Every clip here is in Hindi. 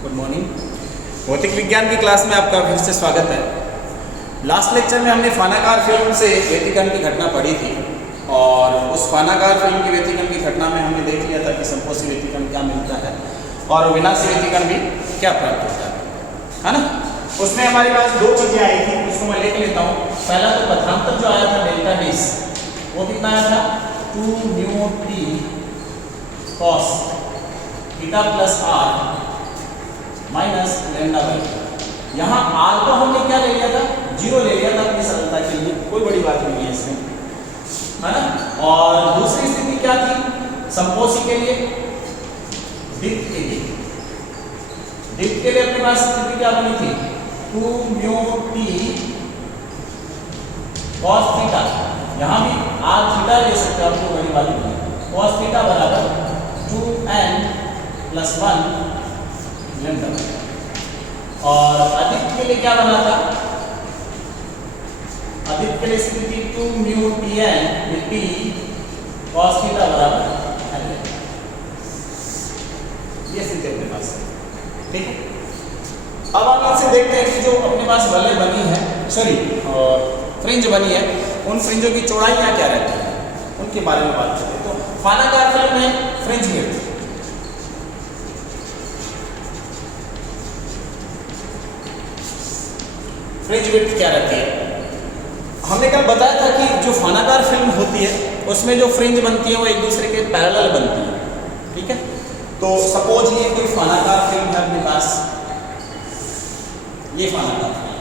Good morning. भौतिक विज्ञान की क्लास में आपका फिर से स्वागत है। लास्ट लेक्चर में हमने फानाकार फिल्म से व्यतिकरण की घटना पढ़ी थी और उस फानाकार फिल्म की व्यतिकरण की घटना में हमने देख लिया था कि संपोषी व्यतिकरण क्या मिलता है और विनाशी व्यतिकरण भी क्या प्राप्त होता है ना। उसमें हमारे पास दो चीज़ें आई थी, उसको मैं लिख लेता हूँ। पहला तो पथांतर जो आया था डेल्टा डेस, वो कितना आया था 2 mu t cos theta plus r minus lambda by. यहाँ आर को हमने क्या ले लिया था, 0 ले लिया था अपनी सरलता के लिए, कोई बड़ी बात नहीं है इसमें, है ना। और दूसरी स्थिति क्या थी संपोषी के लिए, दीप्त के लिए। दीप्त के लिए अपने पास स्थिति क्या बनी थी 2 म्यू टी कॉस थीटा, यहाँ भी आर थीटा ले सकते हो, आपको बड़ी बात नहीं है। कॉस थीटा बराबर 2n प्लस 1 लैम्डा। और अधिक के लिए क्या बना था, अधिक के लिए स्थिति 2 mu t n t cos theta बराबर l। ये स्थिति अपने पास है, ठीक है। अब आप इनसे देखते हैं कि जो अपने पास वलय बनी है, सॉरी फ्रिंज बनी है, उन फ्रिंजों की चौड़ाइयाँ क्या रहती है उनके बारे में बात करते हैं। तो फानाकार फिल्म में फ्रिंज विड्थ, फ्रिंज विड्थ क्या रहती है। हमने कल बताया था कि जो फानाकार फिल्म होती है उसमें जो फ्रिंज बनती है वो एक दूसरे के पैरेलल बनती है, ठीक है। तो सपोज ये कोई फानाकार फिल्म है अपने पास, ये फानाकार फिल्म,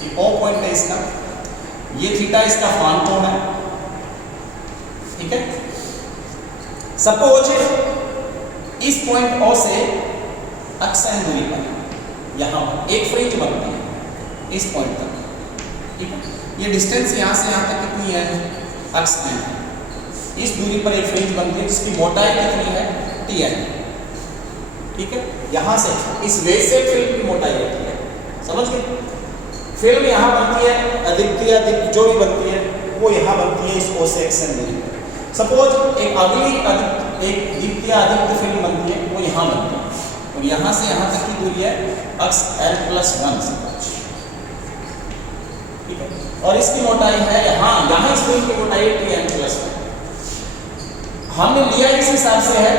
ये O पॉइंट है इसका, ये थीटा इसका फान कोण है, ठीक है। सपोज इस पॉइंट O से अक्ष दूरी पर यहाँ एक फ्रिंज बनती है इस पॉइंट तक, ठीक है। ये डिस्टेंस यहाँ से यहाँ तक कितनी है, अक्ष n। इस दूरी पर एक फ्रिंज बनती है जिसकी मोटाई कितनी है Tn, ठीक है। यहाँ से इस वेज से फिल्म की मोटाई होती है, समझ गए। फिल्म यहाँ बनती है, अधिकता अधिक जो भी बनती है वो यहाँ बनती है इस O से xn दूरी पर। सपोज एक अगली एक द्वितीय अधिक फिल्म बनती है, वो यहाँ बनती है और यहाँ से यहाँ तक की दूरी है अक्ष l+1 से, ठीक है। और इसकी मोटाई है यहाँ इस फिल्म की मोटाई Tn+1। हमने लिया इस हिसाब से है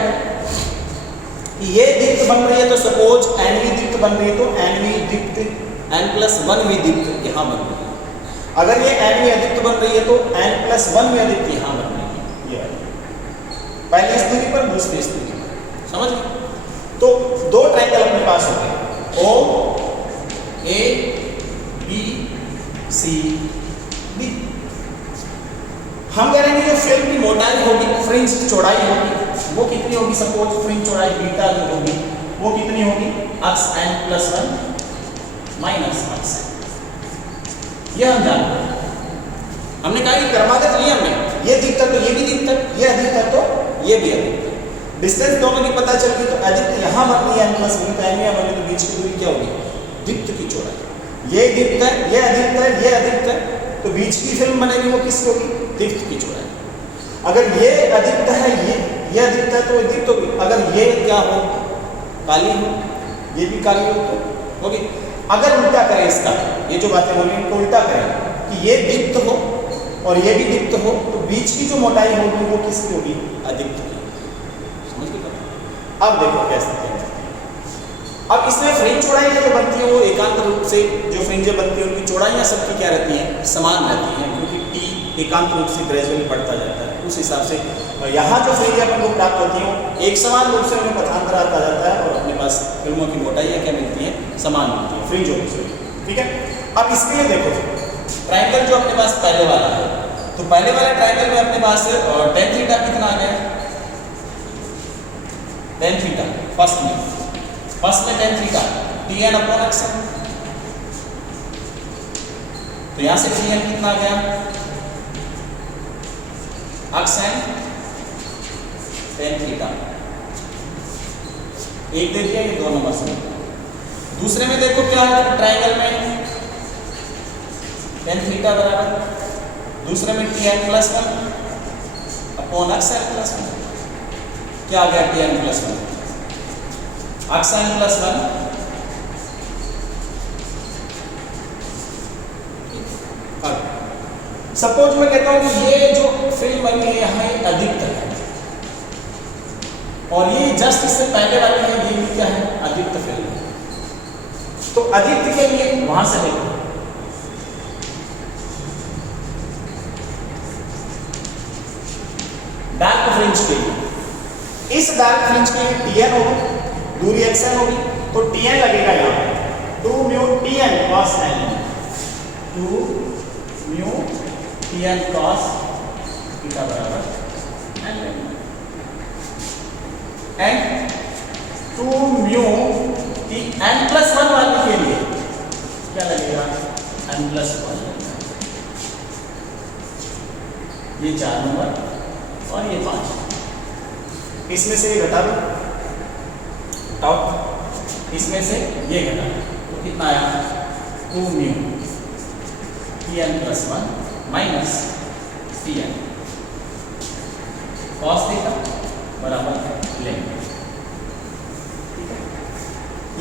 कि ये दीप्त बन रही है, तो सपोज nवी दीप्त बन रही है तो nवी दीप्त n+1वीं दीप्त यहाँ बन रही है। अगर ये nवी अधिक बन रही है तो n+1वीं अधिक यहाँ बन रही है, ये पहली इस दूरी पर दूसरी इस दूरी पर, समझ गए। तो दो ट्रायंगल अपने पास हो गए, O A B C D। हम कह रहे हैं कि जो फिल्म की मोटाई होगी, फ्रिंज की चौड़ाई होगी, वो कितनी होगी। सपोज फ्रिंज चौड़ाई बीटा जो होगी वो कितनी होगी, अक्ष n+1 माइनस अक्ष। ये हम जानते हैं, हमने कहा कि क्रमागत लिया हमने, ये दीप्त तो ये भी दीप्त, ये अधिक तो ये भी अधिक। डिस्टेंस दोनों की पता चल गई, तो अधिक यहाँ बन रही है n+1 टाइम में बने, तो बीच की दूरी क्या होगी, दीप्त की चौड़ाई। ये दीप्त है, ये अधिक है, ये अधिक है, तो बीच की फिल्म बनेगी वो किसकी होगी, दीप्त की चौड़ाई। अगर ये अधिक है, ये अधिक है तो दीप्त होगी। अगर ये क्या हो, काली हो, ये भी काली हो तो होगी। अगर उल्टा करें इसका, ये जो बातें बोली इनको उल्टा करें कि ये दीप्त हो और ये भी दीप्त हो, तो बीच की जो मोटाई होगी वो किसकी होगी, अधिक की। समझ गए। अब देखो क्या स्थिति है। अब इसमें फ्रिंज चौड़ाई जो बनती है वो एकांत रूप से जो फ्रिंजें बनती है उनकी चौड़ाइयाँ सबकी क्या रहती हैं, समान रहती हैं, क्योंकि टी एकांत रूप से ग्रेजुअली बढ़ता जाता है। उस हिसाब से यहाँ जो फ्रिंजें अपन को प्राप्त होती हैं एक समान रूप से उनमें पथांतर आता जाता है और अपने पास फिल्मों की मोटाइयाँ क्या मिलती हैं, समान मिलती हैं फ्रिंजों से, ठीक है। अब इसके लिए देखो ट्रायंगल जो अपने पास पहले वाला है, तो पहले वाले ट्रायंगल में अपने पास tan थीटा कितना आ गया, tan थीटा फर्स्ट में tan थीटा Tn/xn, तो यहां से Tn कितना आ गया, xn tan थीटा। एक देखिए ये 2 नंबर से। दूसरे में देखो क्या है ट्रायंगल में tan थीटा बराबर, दूसरे में Tn+1 अपॉन xn+1, क्या आ गया Tn+1, आर्कसाइन प्लस 1, सपोज मैं कहता हूं कि ये जो फिल्म बनी है यहाँ अधिकतर है और ये जस्ट इससे पहले वाली है, ये भी क्या है, अधिकतर फिल्म है। तो अधिकतर के लिए वहां से देखो, डार्क फ्रिंज के लिए, इस डार्क फ्रिंज के लिए Tn होगी, दूरी xn होगी, तो Tn लगेगा यहाँ पे 2 mu Tn cos n, 2 mu Tn cos theta बराबर n लगेगा, एंड 2 म्यू n प्लस 1 वाले के लिए क्या लगेगा, n प्लस 1 लगेगा, ये 4 नंबर और ये 5, इसमें से ये घटा दो, टॉप इसमें से ये घटा दो, तो कितना आया, 2 mu Tn plus 1 minus Tn cos theta बराबर लेंगे, ठीक है।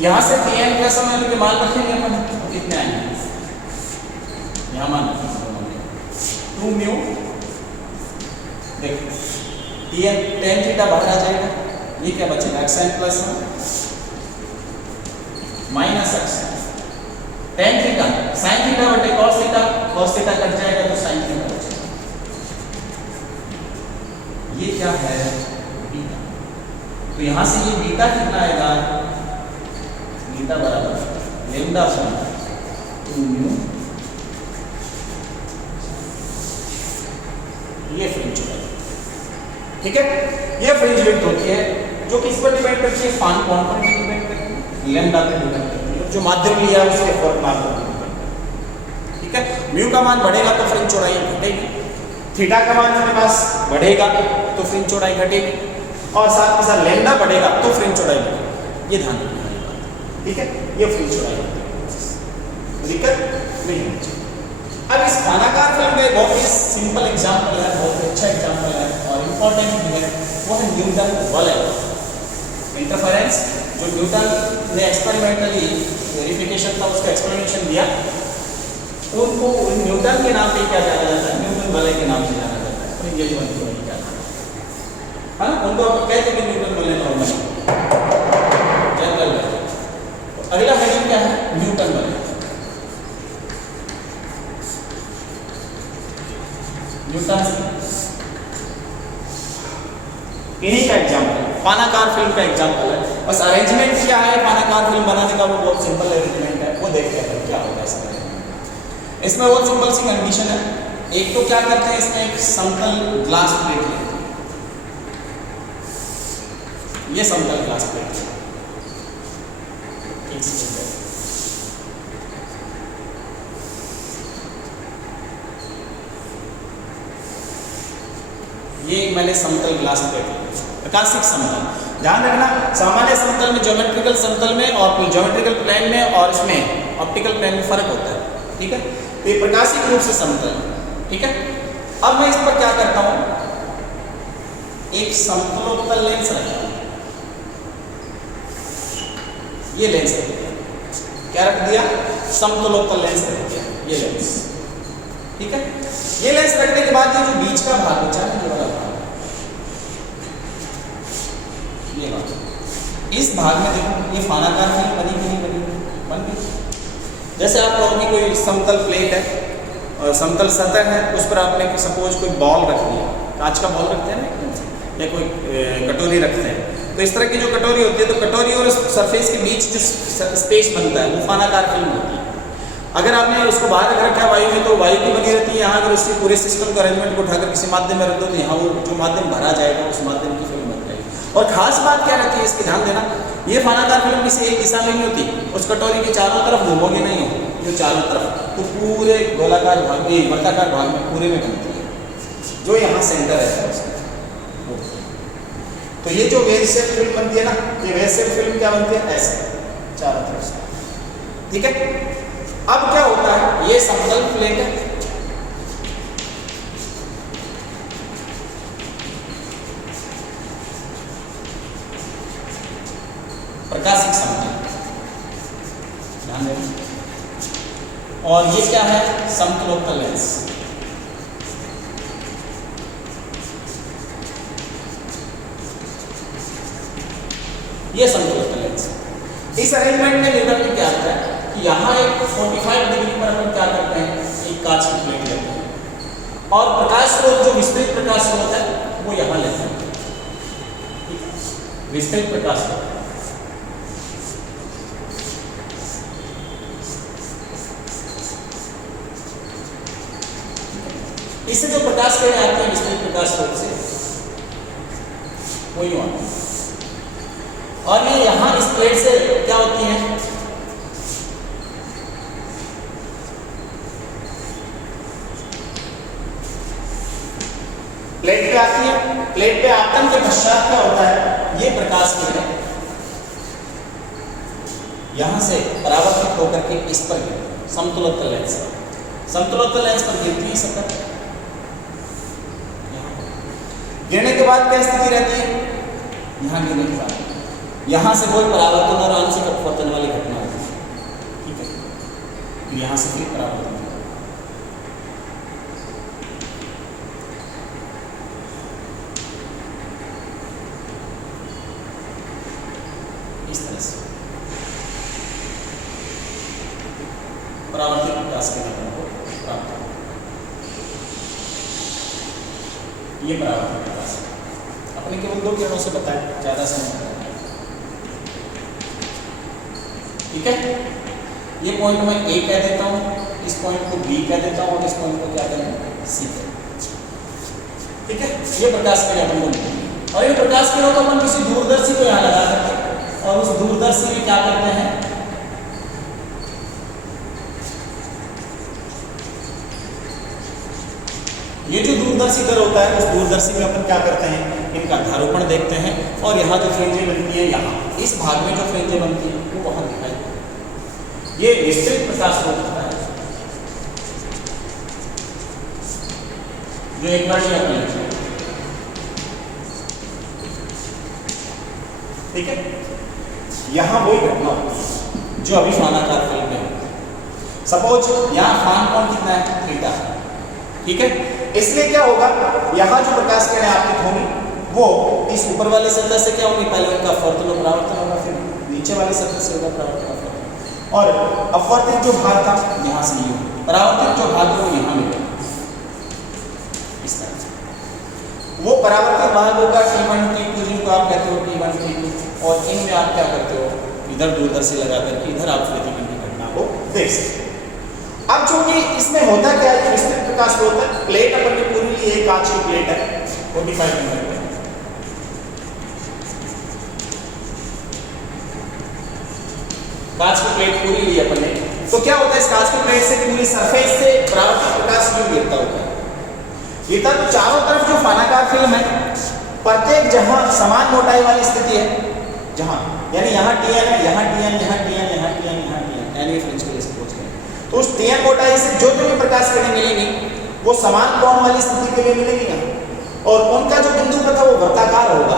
यहां से Tn प्लस 1 के मान रखेंगे अपन, तो कितने आएंगे, यहां मान रखेंगे 2 म्यू, देखो Tn tan थीटा बाहर आ जाएगा, ये क्या बचेगा, xn plus 1 minus xn, tan theta sin theta बटे cos थीटा कट जाएगा तो sin थीटा बचेगा, ये क्या है बीटा, तो यहां से ये बीटा कितना आएगा, बीटा बराबर लैम्डा अपॉन 2 म्यू, ये फ्रिंज है, ठीक है। ये फ्रिंज विड्थ होती है जो किस पर डिपेंड करती है, फान कोण पर भी डिपेंड करती है, लैम्डा पे डिपेंड करती है, जो माध्यम लिया है उसके फॉर्मूला पर डिपेंड करती है, ठीक है। म्यू का मान बढ़ेगा तो फ्रिंज चौड़ाई घटेगी, थीटा का मान अपने पास बढ़ेगा तो फ्रिंज चौड़ाई घटेगी, और साथ में साथ लैम्डा बढ़ेगा तो फ्रिंज चौड़ाई बढ़ेगी, ये ध्यान रखना, ठीक है। ये फ्रिंज चौड़ाई दिक्कत नहीं होनी चाहिए। अब इस खानाकार फिल्म का बहुत ही सिंपल एग्जांपल है, बहुत अच्छा एग्जांपल है और इंपॉर्टेंट भी है, वो है न्यूटन वॉलेट इंटरफेरेंस, जो न्यूटन ने एक्सपेरिमेंटली वेरिफिकेशन था, उसका एक्सप्लेनेशन दिया, उनको न्यूटन के नाम पे क्या जाना जाता है, न्यूटन वॉलेट के नाम से जाना जाता है, और इंगेजमेंट को नहीं जाना है ना, उनको कहते हैं न्यूटन वॉलेट नॉर्मल जनरल। अगला हेडिंग क्या है, न्यूटन वॉलेट, न्यूटन इन्हीं का एग्जाम्पल, पानाकार फिल्म का एग्जाम्पल है, बस अरेंजमेंट क्या है पानाकार फिल्म बनाने का, वो बहुत सिंपल अरेंजमेंट है, वो देखते हैं क्या होगा इसमें। इसमें बहुत सिंपल सी कंडीशन है, एक तो क्या करते हैं, इसमें एक समतल ग्लास प्लेट लेते हैं, ये समतल ग्लास प्लेट है, ये मैंने समतल ग्लास प्लेट, प्रकाशिक समतल, ध्यान रखना सामान्य समतल में, ज्योमेट्रिकल समतल में और ज्योमेट्रिकल प्लेन में और इसमें ऑप्टिकल प्लेन में फर्क होता है, ठीक है। तो ये प्रकाशिक रूप से समतल, ठीक है। अब मैं इस पर क्या करता हूं, एक समतलोत्तल लेंस रखता हूं, ये लेंस रख दिया, क्या रख दिया, समतलोत्तल लेंस रख दिया, ये लेंस, ठीक है। ये लेंस रखने के बाद ये जो बीच का भाग बचा है, ये वाला भाग, ये भाग, इस भाग में देखो ये फानाकार फिल्म बनी कि नहीं बनी, बन गई। जैसे आप लोगों की कोई समतल प्लेट है और समतल सतह है, उस पर आपने सपोज कोई बॉल रख दिया, कांच का बॉल रखते हैं ना, या कोई कटोरी रखते हैं, तो इस तरह की जो कटोरी होती है, तो कटोरी और सरफेस के बीच जो स्पेस बनता है वो फानाकार फिल्म होती है। अगर आपने उसको बाहर रख रखा है वायु में, तो वायु की बनी रहती है, यहाँ अगर उसके पूरे सिस्टम को अरेंजमेंट को उठाकर किसी माध्यम में रख दो, तो यहाँ वो जो माध्यम भरा जाएगा उस माध्यम की फिल्म बन जाएगी। और खास बात क्या रहती है इसकी, ध्यान देना, ये फानाकार फिल्म किसी एक दिशा में नहीं होती, उस कटोरी के चारों तरफ घूमोगे नहीं हो, जो चारों तरफ, तो पूरे गोलाकार भाग में, वर्गाकार भाग में पूरे में बनती है, जो यहाँ सेंटर है उसका। तो ये जो वेव शेप फिल्म बनती है ना, ये वेव शेप फिल्म क्या बनती है, ऐसे चारों तरफ से, ठीक है। अब क्या होता है, ये समतल प्लेट है, प्रकाशिक समतल, ध्यान देना। और ये क्या है? समतलोत्तल लेंस। ये समतलोत्तल लेंस। इस अरेंजमेंट में निर्णय क्या आता है कि यहाँ एक 45 डिग्री पर अपन क्या करते हैं, एक कांच की प्लेट लेते हैं और प्रकाश स्रोत जो विस्तृत प्रकाश स्रोत है वो यहाँ लेते हैं, विस्तृत प्रकाश स्रोत। इससे जो प्रकाश किरणें आती है विस्तृत प्रकाश स्रोत से वो यूं आती है और ये यहाँ इस प्लेट से क्या होती है, प्लेट पे आती है। प्लेट पे आपतन के पश्चात क्या होता है, ये प्रकाश किरणें यहां से परावर्तित होकर के इस पर गिरती है, समतलोत्तल लेंस पर। समतलोत्तल लेंस पर गिरती है सतह। गिरने के बाद क्या स्थिति रहती है, यहां गिरने के बाद यहां से कोई परावर्तन और आंशिक अपवर्तन वाली घटना होती है, ठीक है। यहां से फिर परावर्तन, इस तरह से परावर्तित प्रकाश के घटना को प्राप्त होगा। ये परावर्तित प्रकाश अपने केवल 2 किरणों से बताएं, ज्यादा समय नहीं, ठीक है। ये पॉइंट मैं ए कह देता हूं, इस पॉइंट को बी कह देता हूं और इस पॉइंट को क्या करेंगे, सी, ठीक है। ये प्रकाश किरण अपन को और ये प्रकाश किरणों को अपन किसी दूरदर्शी को यहाँ लगा करते हैं और उस दूरदर्शी में क्या करते हैं, ये जो दूरदर्शी दर होता है उस दूरदर्शी में अपन क्या करते हैं, इनका धारोपण देखते हैं और यहाँ जो फ्रिंजें बनती है, यहाँ इस भाग में जो फ्रिंजें बनती है वो वहां दिखाई देती है। ये विस्तृत प्रकाश स्रोत होता है जो एक बार ठीक है। यहां वही घटना होती है जो अभी फानाकार फिल्म में होती है। सपोज यहां फान कोण कितना है, थीटा, ठीक है। इसलिए क्या होगा, यहां जो प्रकाश किरणें आपतित होंगी वो इस ऊपर वाली सतह से क्या होगी, पहले उनका अपवर्तन और परावर्तन होगा, फिर नीचे वाली सतह से होगा परावर्तन और अपवर्तित जो भाग था यहां से ये, परावर्तित जो भाग है वो यहां मिलेगा इस तरह से। वो परावर्तित भागों का T1 T2 जिनको आप कहते हो T1 T2 और इनमें आप क्या करते हो, इधर दूरदर्शी लगा करके इधर आप प्रतिबिंब की घटना को देख सकते हो। अब चूंकि इसमें होता क्या है, विस्तृत प्रकाश स्रोत है, प्लेट अपन ने पूरी ली है, कांच की प्लेट है 45 नंबर पे, कांच की प्लेट पूरी ली अपन ने। तो क्या होता है, इस कांच की प्लेट से पूरी सरफेस से परावर्तित प्रकाश जो गिरता होता है, गिरता तो चारों तरफ जो फानाकार फिल्म है, प्रत्येक जहां समान मोटाई वाली स्थिति है, जहां यानी यहाँ TN है, यहाँ TN, यहाँ TN, यहाँ TN, यहाँ TN, एनी फ्रिंज के लिए सपोज करें, तो उस TN मोटाई से जो भी प्रकाश किरणें मिलेंगी वो समान कोण वाली स्थिति के लिए मिलेंगी ना, और उनका जो बिंदुपथ है वो वर्ताकार होगा,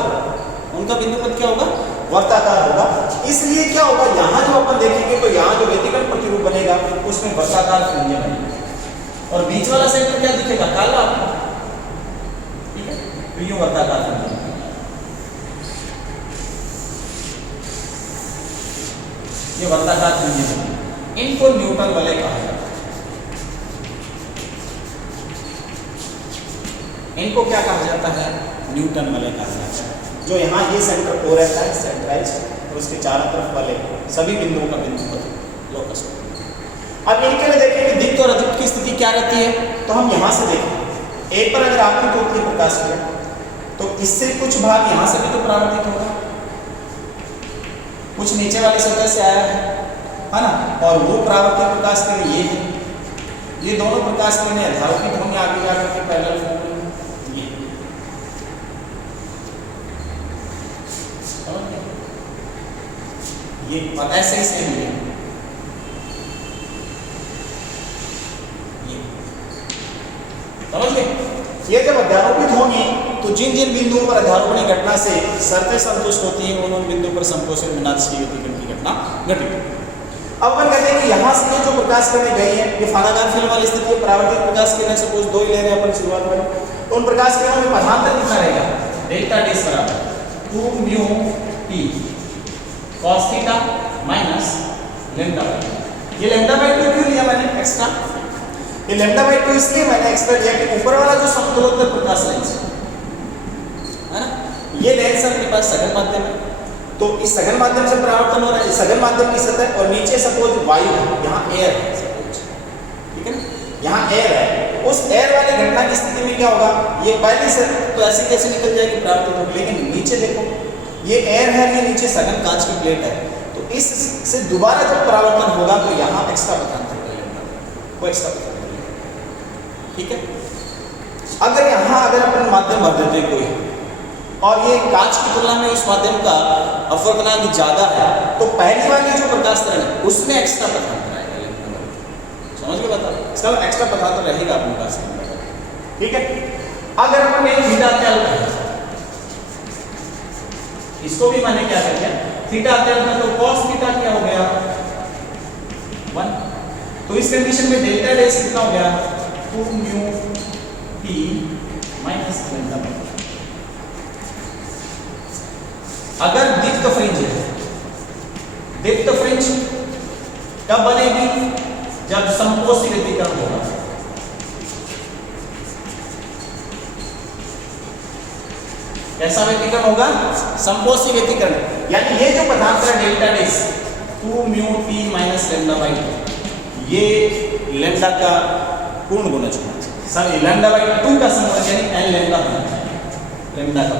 उनका बिंदुपथ क्या होगा, वर्ताकार होगा। इसलिए क्या होगा, यहाँ जो अपन देखेंगे तो यहाँ जो व्यतिकरण प्रतिरूप बनेगा उसमें वर्ताकार फ्रिंजें बनेंगी और बीच वाला सेंटर क्या दिखेगा, काला, ठीक है। तो ये वर्ताकार फ्रिंजें, ये वर्ताकार फ्रिंजें, इनको न्यूटन वलय कहा जाता है। इनको क्या कहा जाता है, न्यूटन वलय कहा जाता है। जो यहाँ ये सेंटर O रहता है सेंट्राइज और उसके चारों तरफ वाले सभी बिंदुओं का बिंदुपथ लोकस होता है। अब इनके लिए देखेंगे दीप्त और अदीप्त की स्थिति क्या रहती है, तो हम यहाँ से देखेंगे, एक पर अगर आपतित होती है प्रकाश किरण तो इससे कुछ भाग यहाँ से भी तो परावर्तित होगा, कुछ नीचे वाली सतह से आया है ना, और वो परावर्तित प्रकाश किरण ये है, ये दोनों प्रकाश किरणें अधारोपित होंगे आगे जाकर के पैरेलल फॉर्म में, ये ऐसे ही सेम है, ये समझ गए। ये जब अध्यारोपित होंगी तो जिन जिन बिंदुओं पर अध्यारोपण की घटना से शर्तें संतुष्ट होती हैं उन बिंदुओं पर संपोषण विनाशी व्यतिकरण की घटना घटित। अब अपन कहते हैं कि यहाँ से जो प्रकाश किरणें गई हैं, ये फानागार फिल्म वाली स्थिति है, परावर्तित प्रकाश किरणें सपोज दो ही ले रहे हैं अपन शुरुआत में, तो उन प्रकाश किरणों में पदांतर कितना रहेगा, डेल्टा डेस बराबर 2 mu T cos theta minus lambda by 2। ये लैम्डा बाई 2 क्यों लिया मैंने एक्स्ट्रा, ये लैम्डा बाई 2 इसलिए मैंने एक्स्ट्रा लिया कि ऊपर वाला जो समतलोत्तर प्रकाश लेंस है ना, ये लेंस अपने पास सघन माध्यम है, तो इस सघन माध्यम से परावर्तन हो रहा है, सघन माध्यम की सतह और नीचे सपोज वायु है, यहाँ एयर है सपोज, ठीक है ना, यहाँ एयर है, उस एयर वाली घटना की स्थिति में क्या होगा, ये पहले से तो ऐसे कैसे निकल जाएगी परावर्तित होगी, लेकिन नीचे देखो ये एयर है, ये नीचे सघन कांच की प्लेट है, तो इससे दोबारा जब परावर्तन होगा तो यहाँ एक्स्ट्रा पदांतर कर लेंगे, वो एक्स्ट्रा पदांतर कर लेंगे, ठीक है। अगर यहाँ अगर अपन माध्यम भर देते कोई और ये कांच की तुलना में उस माध्यम का अपवर्तनांक ज्यादा है, तो पहली वाली जो प्रकाश तरंग है उसमें एक्स्ट्रा पदांतर आएगा, समझ में बता, इसका एक्स्ट्रा पदांतर रहेगा अपने पास, ठीक है। अगर अपन एक थीटा अत्यल्प है, इसको भी मैंने क्या कर दिया थीटा अत्यल्प है, तो cos थीटा क्या हो गया 1, तो इस कंडीशन में डेल्टा डेस कितना हो गया 2 mu t minus lambda by 2। अगर दीप्त फ्रिंज है, दीप्त फ्रिंज कब बनेगी, जब संपोषी व्यतिकरण होगा, कैसा व्यतिकरण होगा, संपोषी व्यतिकरण, यानी ये जो पदार्थ है डेल्टा डेस 2 mu t minus lambda by 2, ये लैम्डा का पूर्ण गुणज होना चाहिए, सॉरी लैम्डा बाई 2 का समूह यानी एन लैम्डा होना चाहिए, लैम्डा का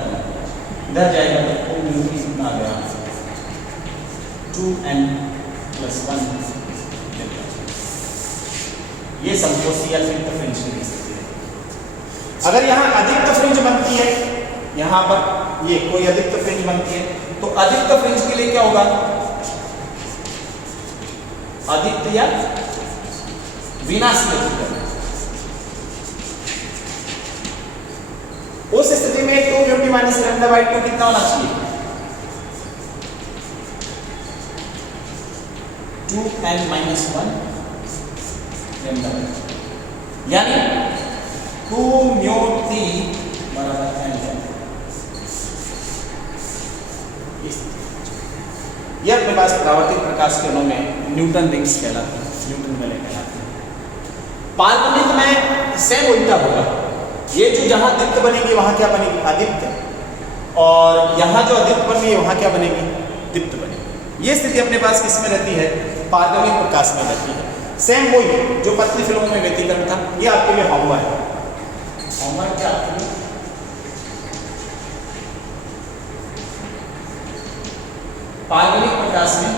इधर जाएगा तो कितना आ गया 2n + 1, ये संपोषी या दीप्त फ्रिंज की स्थिति है। अगर यहाँ अधिक फ्रिंज बनती है, यहाँ पर ये कोई अधिक फ्रिंज बनती है, तो अधिक फ्रिंज के लिए क्या होगा, अधिक या विनाशी व्यतिकरण, उस स्थिति में 2 mu t minus lambda by 2 कितना होना चाहिए 2n - 1 लैम्डा बाई 2, यानी 2 म्यू टी बराबर n है। ये अपने पास परावर्तित प्रकाश किरणों में न्यूटन रिंग्स कहलाती हैं, न्यूटन वैले कहलाती हैं। पारगमनित में सेम उल्टा होगा, ये जो जहां दीप्त बनेगी वहां क्या बनेगी अदीप्त, और यहाँ जो अदीप्त बन रही है वहां क्या बनेगी दीप्त बनेगी। ये स्थिति अपने पास किस में रहती है, पारगमनित प्रकाश में रहती है। सेम वही जो पतली फिल्मों में व्यतिकरण था, ये आपके लिए होमवर्क है, होमवर्क क्या आपके लिए पारगमनित प्रकाश में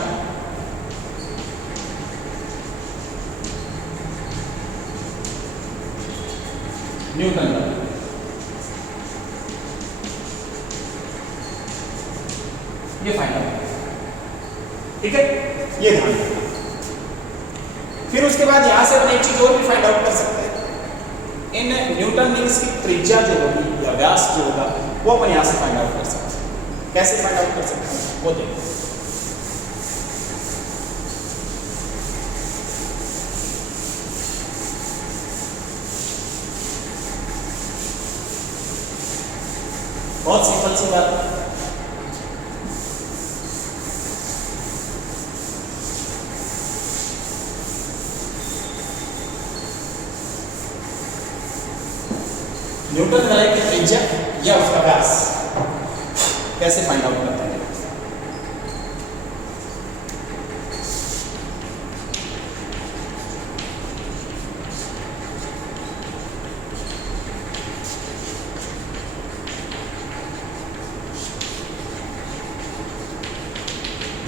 न्यूटन का ये फाइंड आउट, ठीक है, ये ध्यान रखना। फिर उसके बाद यहां से अपन एक चीज और भी फाइंड आउट कर सकते हैं, इन न्यूटन रिंग्स की त्रिज्या जो होगी या व्यास जो होगा वो अपन यहां से फाइंड आउट कर सकते हैं। कैसे फाइंड आउट कर सकते हैं वो देखो। बहुत सिंपल सी बात है, न्यूटन वलय की त्रिज्या या उसका व्यास कैसे फाइंड आउट करते हैं।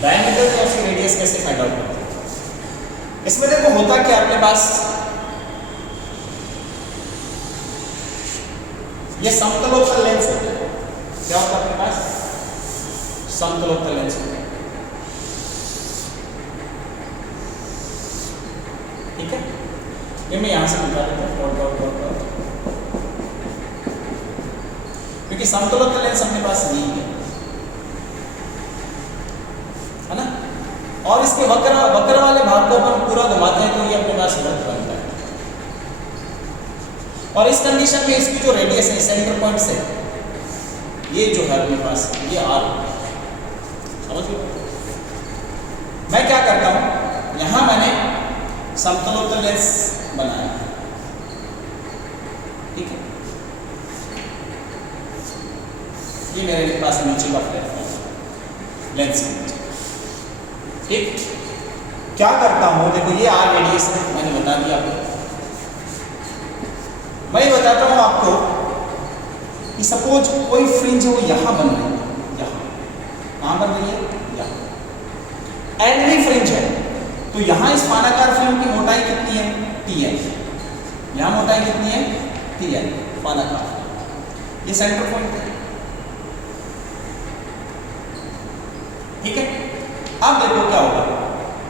डायमीटर या उसकी रेडियस कैसे फाइंड आउट करते हैं। इसमें देखो होता क्या अपने पास, ये समतलोत्तर लेंस होता है, क्या होता है अपने पास समतलोत्तर लेंस होता है, ठीक है। ये मैं यहां से दिखा देता हूं, क्योंकि समतुल्य लेंस अपने पास नहीं है ना। और इसके वक्र वाले भाग को अपन पूरा घुमाते हैं तो ये अपने पास वृत्त बनता है। और इस कंडीशन में इसकी जो रेडियस है सेंटर पॉइंट से ये जो है अपने पास ये आर, समझ लो। मैं क्या करता हूं, यहां मैंने समतलोत्तर लेंस बनाया, ठीक है। ये मेरे पास नीचे का प्लेटफॉर्म लेंस के नीचे, ठीक। क्या करता हूं, देखो ये आर रेडियस है, मैंने बता दिया आपको। मैं बताता हूं आपको कि सपोज कोई फ्रिंज वो यहां बन रही है, यहां कहां बन रही है, यहां एनवी फ्रिंज है, तो यहां इस फानाकार फिल्म की मोटाई कितनी है, Tn। यहां मोटाई कितनी है, Tn फानाकार, ये सेंटर पॉइंट है, ठीक है। अब देखो क्या होगा,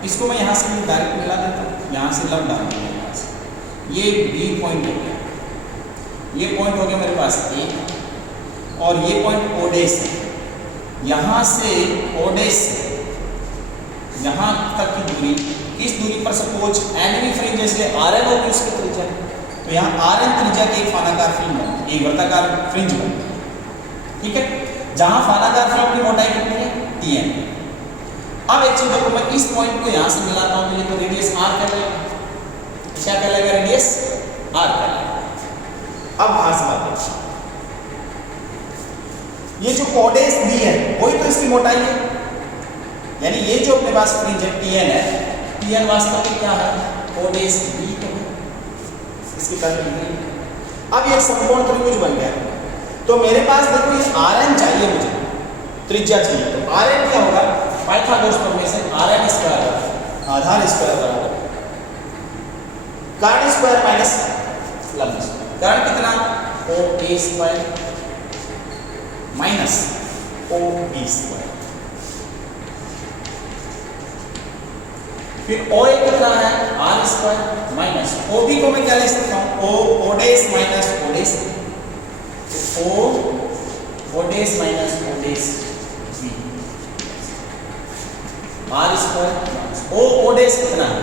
इसको मैं यहां से डायरेक्ट मिला देता हूं, यहां से लब डाल दूंगा, यहां से ये बी पॉइंट हो गया, ये पॉइंट हो गया मेरे पास ए, और ये पॉइंट ओडेस है। यहां से ओडेस यहां तक की दूरी, इस दूरी पर सपोज एनवी फ्रिंज जैसे आरएन होगी उसकी त्रिज्या, तो यहां आरएन त्रिज्या की एक फानाकार फिल्म बनती है, एक वर्ताकार फ्रिंज बनती है, ठीक है। जहां फानाकार फिल्म की मोटाई कितनी है, Tn। अब एक चीज देखो, मैं इस पॉइंट को यहां से मिलाता हूं तो ये तो रेडियस आर कहलाएगा, क्या कहलाएगा, रेडियस आर कहलाएगा। अब खास बात है, ये जो ओडेस बी है वही तो इसकी मोटाई है, यानी ये जो अपने पास फ्रिंज है Tn है, Tn वास्तव में क्या है, ओडेस बी तो है, इसकी तरह नहीं। अब ये समकोण त्रिभुज बन गया, तो मेरे पास देखो ये Rn चाहिए, मुझे त्रिज्या चाहिए, तो Rn क्या होगा, पाइथागोरस प्रमेय से Rn स्क्वायर आधार स्क्वायर बराबर कर्ण स्क्वायर माइनस लंब स्क्वायर। कर्ण कितना, O A square minus O B square, फिर ओ ए कितना है, R square minus O B को मैं क्या लिख सकता हूं, ओ ओडेस माइनस ओडेस, ओ ओडेस माइनस ओडेस बी, आर स्क्वायर ओ ओडेस कितना है,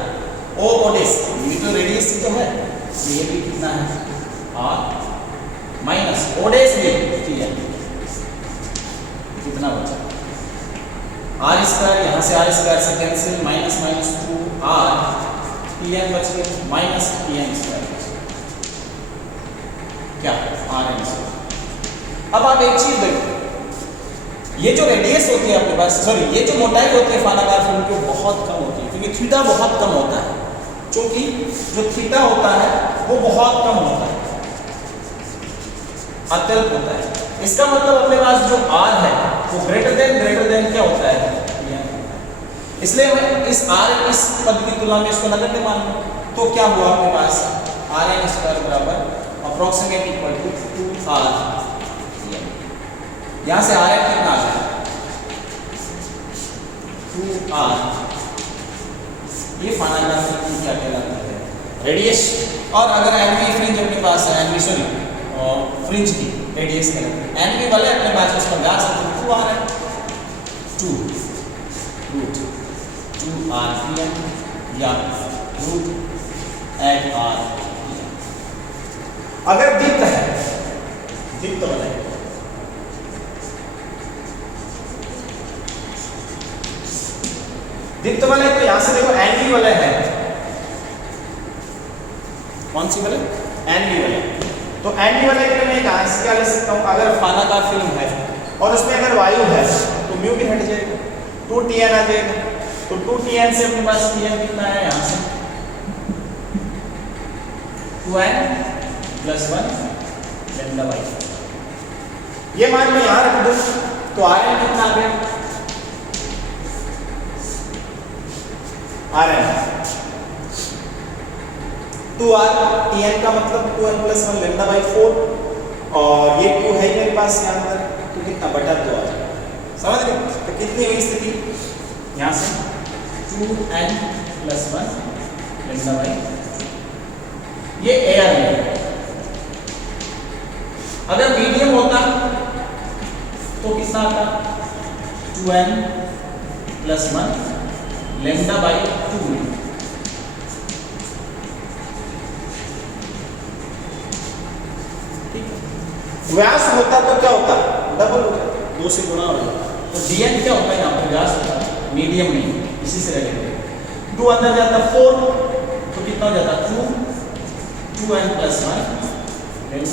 ओ ओडेस ये तो रेडियस तो है, ये भी कितना है, आर माइनस ओडेस भी Tn, कितना बचा, आर स्क्वायर, यहां से आर स्क्वायर से cancel, minus minus 2r, Tn बच गया माइनस Tn स्क्वायर, क्या Rn स्क्वायर। अब आप एक चीज देखो, ये जो रेडियस होती है अपने पास, सॉरी ये जो मोटाई होती है फानाकार फिल्म की बहुत कम होती है, क्योंकि थीटा बहुत कम होता है, क्योंकि जो थीटा होता है वो बहुत कम होता है, अत्यल्प होता है। इसका मतलब अपने पास जो r है वो ग्रेटर देन क्या होता है, इसलिए मैं इस r इस पद की तुलना में इसको नगण्य मान लूं, तो क्या हुआ अपने पास Rn स्क्वायर बराबर अप्रोक्सीमेट इक्वल टू 2r, यहां से Rn कितना आ जाएगा, 2r, ये फानाकार फिल्म क्या कहलाता है, रेडियस। और अगर एनवी फ्रिंज अपने पास है, एनवी सॉरी फ्रिंज की रेडियस कहलाती है, एनवी वाले अपने पास इसको जा सकते हैं 2r है, 2 रूट 2r Tn या रूट एट r। अगर दीप्त है, दीप्त वाला है, दीप्त वाला है, तो यहां से देखो एनवी वाला है, कौन सी वाले, एनवी वाला, तो एनवी वाले के लिए मैं कहां से क्या ले सकता हूं, अगर फानाकार फिल्म है और उसमें अगर वायु है तो म्यू भी हट जाएगा, 2Tn आ जाएगा, तो 2Tn से अपने पास Tn कितना है, यहां से 2n + 1 लैम्डा बाई, ये मान मैं यहां रख दूं तो Rn कितना आ गया, Rn 2r, Tn का मतलब 2n + 1 लैम्डा बाई 4, और ये 2 है मेरे पास यहां अंदर, तो कितना बटा 2 आ जाएगा, समझ गए। तो कितनी हुई स्थिति, यहां से 2n + 1 लैम्डा बाई, ये एयर है। अगर मीडियम होता तो कितना आता 2n + 1 λ/2 में। व्यास होता तो क्या होता, डबल होता, 2 से गुणा हो जाता। तो dn क्या होता है यहाँ पर, व्यास होता है, मीडियम नहीं, इसी से लगेंगे। 2 अंदर जाता 4, तो कितना हो जाता 2n + 1 λ/2।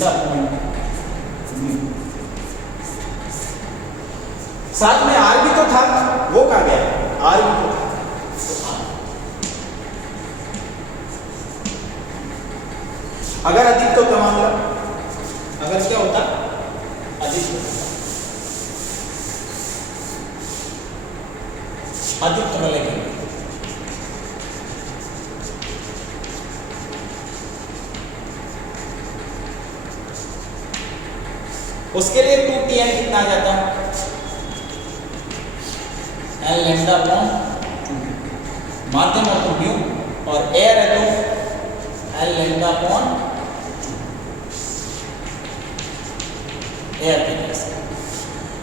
साथ में r भी तो था, वो कहाँ गया, r भी तो था, अगर अधिक तो क्या मामला, अगर क्या होता अधिक होता, अधिक तो लगेगा। उसके लिए 2tn कितना आ जाता, n λ/2, माध्यम हो तो न्यू और एयर है तो n λ/2 एयर के केस।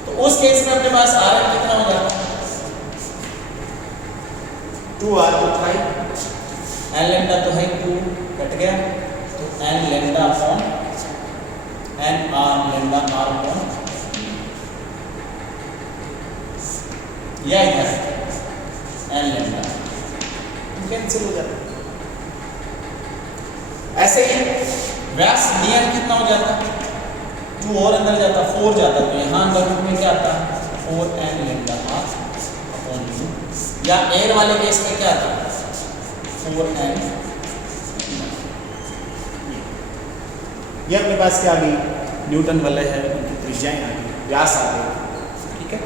तो उस केस में अपने पास Rn कितना हो जाता, 2r तो था ही, n λ तो है 2 कट गया, तो n λ/n r λ/r या इधर n λ कैंसिल हो जाता। ऐसे ही व्यास dn कितना हो जाता, 2 और अंदर जाता 4 जाता, तो यहाँ अंदर में क्या आता 4n λ/2, या एयर वाले केस में क्या आता 4n। ये अपने पास क्या आ गई, न्यूटन वलय है, उनकी त्रिज्याएं आ गई, व्यास आ गई, ठीक है।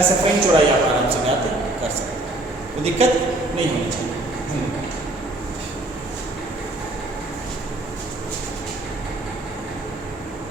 ऐसे कई चौड़ाई आप आराम से ज्ञात कर सकते हैं, कोई दिक्कत नहीं होनी चाहिए।